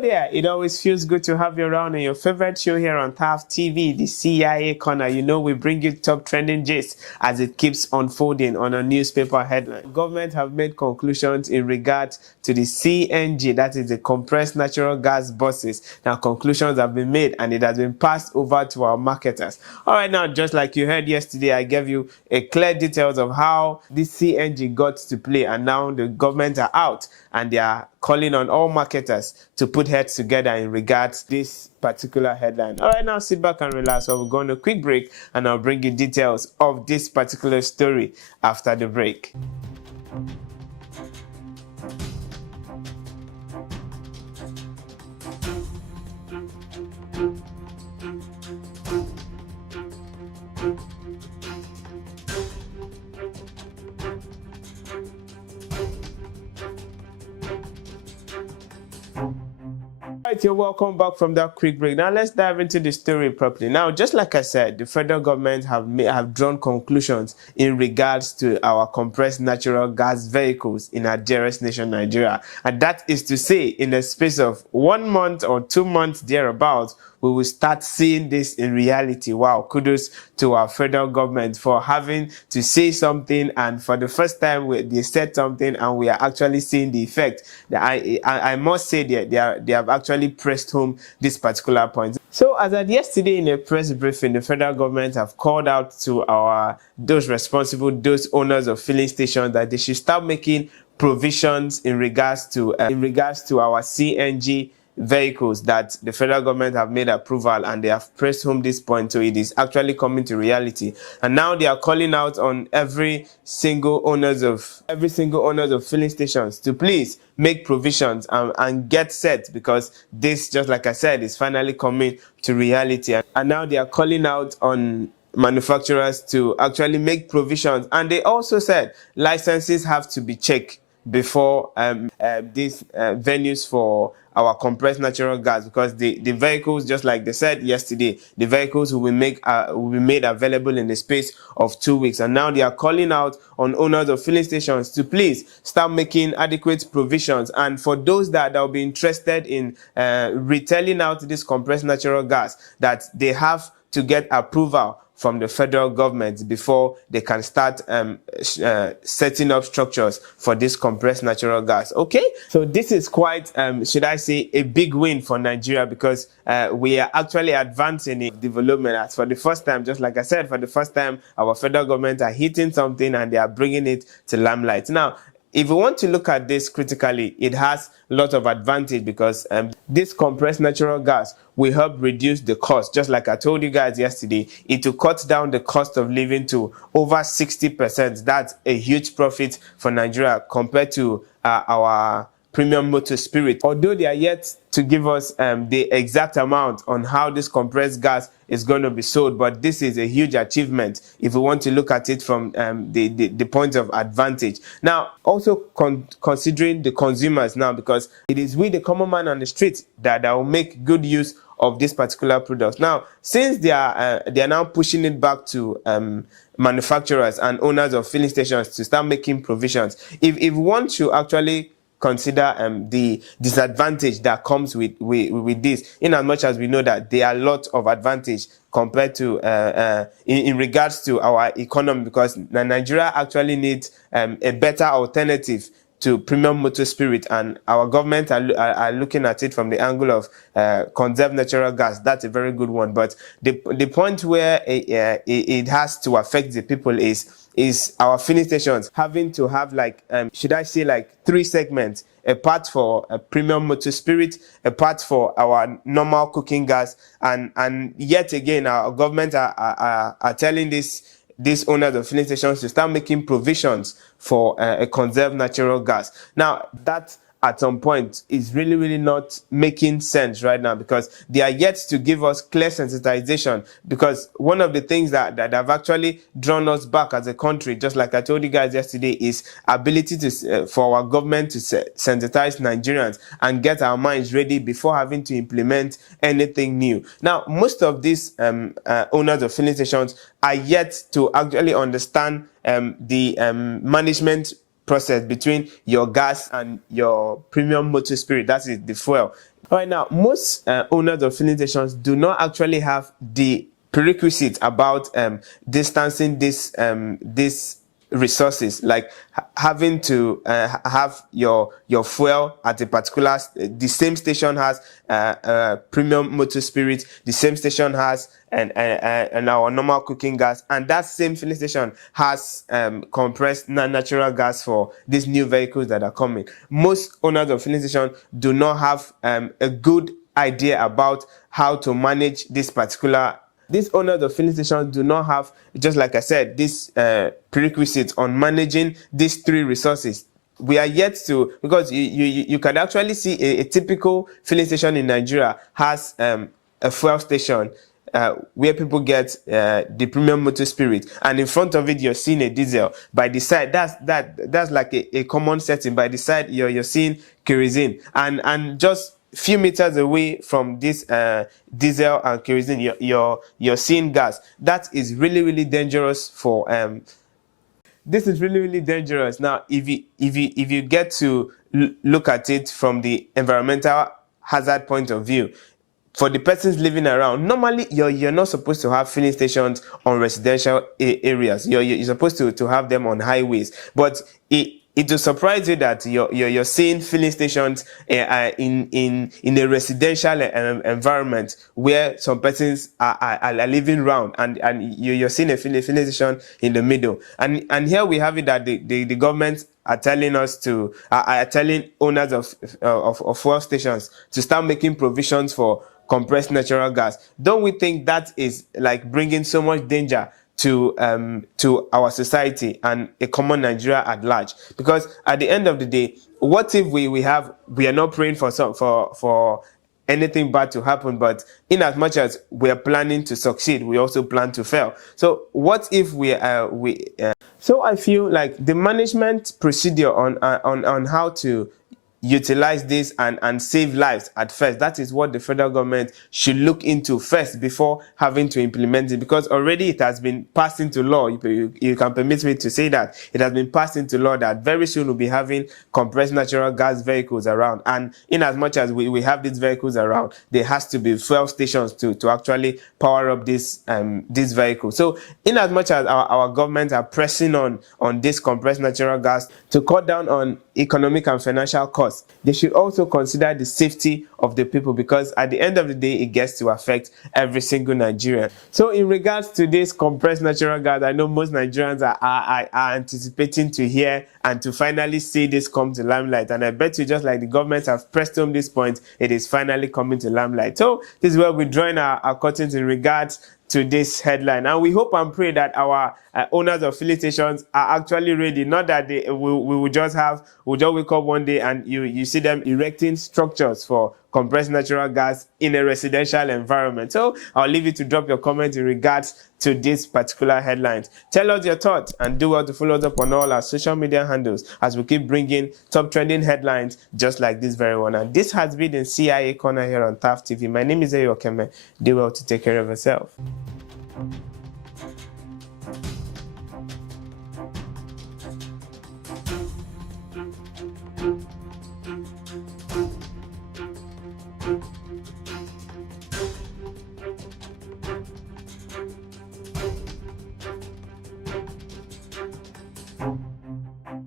there, it always feels good to have you around in your favorite show here on TAF TV, the CIA Corner. You know, we bring you top trending gist as it keeps unfolding on a newspaper headline. Government have made conclusions in regard to the CNG, that is the compressed natural gas buses. Now, conclusions have been made and it has been passed over to our marketers. All right, now, just like you heard yesterday, I gave you a clear details of how this CNG got to play, and now the government are out and they are calling on all marketers to put heads together in regards to this particular headline. All right, now sit back and relax. So we're going to a quick break and I'll bring you details of this particular story after the break. Right, you're welcome back from that quick break. Now let's dive into the story properly. Now, just like I said, the federal government have drawn conclusions in regards to our compressed natural gas vehicles in our dearest nation, Nigeria. And that is to say, in the space of 1 month or 2 months thereabouts, we will start seeing this in reality. Wow, kudos to our federal government for having to say something, and for the first time they said something and we are actually seeing the effect. I must say that they have actually pressed home this particular point. So as at yesterday in a press briefing, the federal government have called out to those owners of filling stations that they should start making provisions in regards to our CNG vehicles that the federal government have made approval, and they have pressed home this point, so it is actually coming to reality. And now they are calling out on every single owners of filling stations to please make provisions and get set, because this, just like I said, is finally coming to reality. And now they are calling out on manufacturers to actually make provisions, and they also said licenses have to be checked before these venues for our compressed natural gas, because the vehicles, just like they said yesterday, the vehicles will be made available in the space of 2 weeks. And now they are calling out on owners of filling stations to please start making adequate provisions. And for those that will be interested in retailing out this compressed natural gas, that they have to get approval from the federal government before they can start setting up structures for this compressed natural gas. Okay, so this is quite, should I say, a big win for Nigeria, because we are actually advancing in development. As for the first time, just like I said, for the first time, our federal government are hitting something and they are bringing it to limelight. Now, if we want to look at this critically, it has a lot of advantage, because this compressed natural gas will help reduce the cost. Just like I told you guys yesterday, it will cut down the cost of living to over 60%. That's a huge profit for Nigeria compared to our premium motor spirit. Although they are yet to give us the exact amount on how this compressed gas is going to be sold, but this is a huge achievement if we want to look at it from the point of advantage. Now, also considering the consumers now, because it is we, the common man on the street, that will make good use of this particular product. Now, since they are now pushing it back to manufacturers and owners of filling stations to start making provisions, if one should actually consider the disadvantage that comes with this, in as much as we know that there are a lot of advantage compared to in regards to our economy, because Nigeria actually needs a better alternative to premium motor spirit, and our government are looking at it from the angle of conserved natural gas. That's a very good one, but the point where it has to affect the people is our filling stations having to have, like, should I say, like 3 segments: a part for a premium motor spirit, a part for our normal cooking gas, and yet again our government are telling these owners of filling stations to start making provisions for a conserved natural gas. Now, that at some point is really not making sense right now, because they are yet to give us clear sensitization. Because one of the things that have actually drawn us back as a country, just like I told you guys yesterday, is ability to for our government to sensitize Nigerians and get our minds ready before having to implement anything new. Now, most of these owners of filling stations are yet to actually understand the management process between your gas and your premium motor spirit, that is the fuel. All right, now most owners of filling stations do not actually have the prerequisites about distancing this resources, like having to have your fuel at a particular the same station has premium motor spirit, the same station has and our normal cooking gas, and that same filling station has compressed natural gas for these new vehicles that are coming. Most owners of filling stations do not have a good idea about how to manage this particular. These owners of filling stations do not have, just like I said, this prerequisites on managing these three resources. We are yet to, because you can actually see a typical filling station in Nigeria has a fuel station where people get the premium motor spirit, and in front of it you're seeing a diesel. By the side, that's like a common setting. By the side, you're seeing kerosene, and just few meters away from this diesel and kerosene, you're seeing gas. That is really dangerous for this is really dangerous. Now, if you get to look at it from the environmental hazard point of view, for the persons living around, normally you're not supposed to have filling stations on residential areas. You're supposed to have them on highways, but it will surprise you that you're seeing filling stations in a residential environment where some persons are living around, and you're seeing a filling station in the middle. And here we have it that the government are telling us to are telling owners of fuel stations to start making provisions for compressed natural gas. Don't we think that is like bringing so much danger to our society and a common Nigeria at large? Because at the end of the day, what if we are not praying for anything bad to happen, but in as much as we are planning to succeed, we also plan to fail. So what if so I feel like the management procedure on how to utilize this and save lives at first, that is what the federal government should look into first before having to implement it, because already it has been passed into law. You can permit me to say that it has been passed into law that very soon we'll be having compressed natural gas vehicles around, and in as much as we have these vehicles around, there has to be fuel stations to actually power up these vehicles. So in as much as our government are pressing on this compressed natural gas to cut down on economic and financial costs, they should also consider the safety of the people, because at the end of the day, it gets to affect every single Nigerian. So in regards to this compressed natural gas, I know most Nigerians are anticipating to hear and to finally see this come to limelight, and I bet you, just like the government have pressed home this point, it is finally coming to limelight. So this is where we join our curtains in regards to this headline, and we hope and pray that our owners of filling stations are actually ready. Not that we will just wake up one day and you see them erecting structures for compressed natural gas in a residential environment. So I'll leave you to drop your comment in regards to this particular headline. Tell us your thoughts and do well to follow us up on all our social media handles as we keep bringing top trending headlines just like this very one. And this has been the CIA Corner here on TAF TV. My name is Eyo Keme. Do well to take care of yourself.